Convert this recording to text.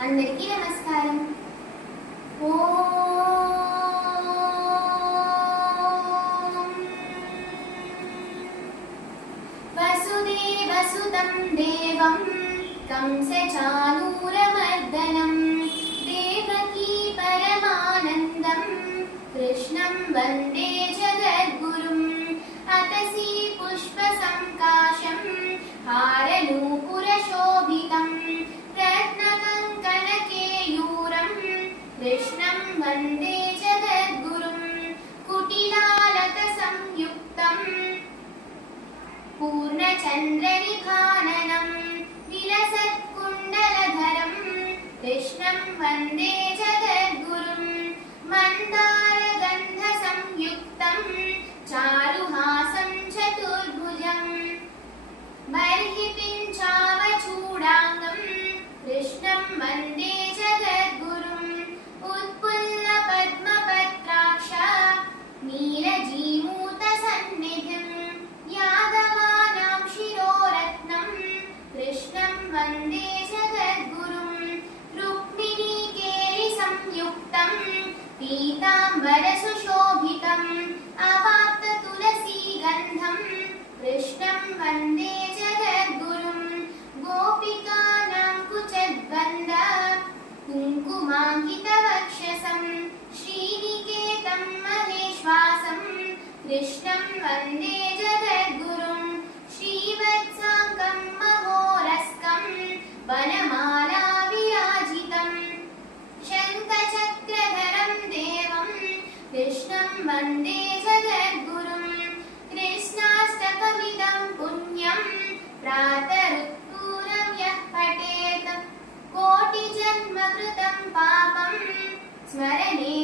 అందరికీ నమస్కారం. వసుదేవసుతం దేవం కంసచానూరమర్దనం దేవకీ పరమానందం కృష్ణం వందే జగద్గురుం అతసీ పుష్పసంకాశం హారనూపురశోభితం రత్నకంకణకేయూరం కృష్ణం వందే జగద్గురుం కుటిలాలకసంయుక్తం పూర్ణచంద్రనిభాననం విలసత్కుండలధరం కృష్ణం వందే జగద్గురుం మందారగంధసంయుక్తం చారుహాసం చతుర్భుజం బర్హిపించావచూడాంగం కృష్ణం వందే జగద్గురుం ఉత్పుల్లపద్మపత్రాక్ష నీలజీమూతసన్నిధిం యాదవానాం శిరోరత్నం కృష్ణం వందే జగద్గురుం రుక్మిణీకేళిసంయుక్తం పీతాంబరసుశోభితం అవాప్తతులసీగంధం కృష్ణం వందే జగద్గురుం గోపికానాం కుచద్వంద కుంకుమాంకితవక్షసం శ్రీనికేతం మహేశ్వాసం కృష్ణం వందే జగద్గురుం శ్రీవత్సాంగం మహోరస్కం వనమాలా విరాజితం శంఖచక్రధరం దేవం కృష్ణం వందే జగద్గురుం కృష్ణాష్టకమిదం పుణ్యం ప్రాతరుత్పూరం యః పఠేత్ కోటిజన్మకృతం పాపం స్మరణే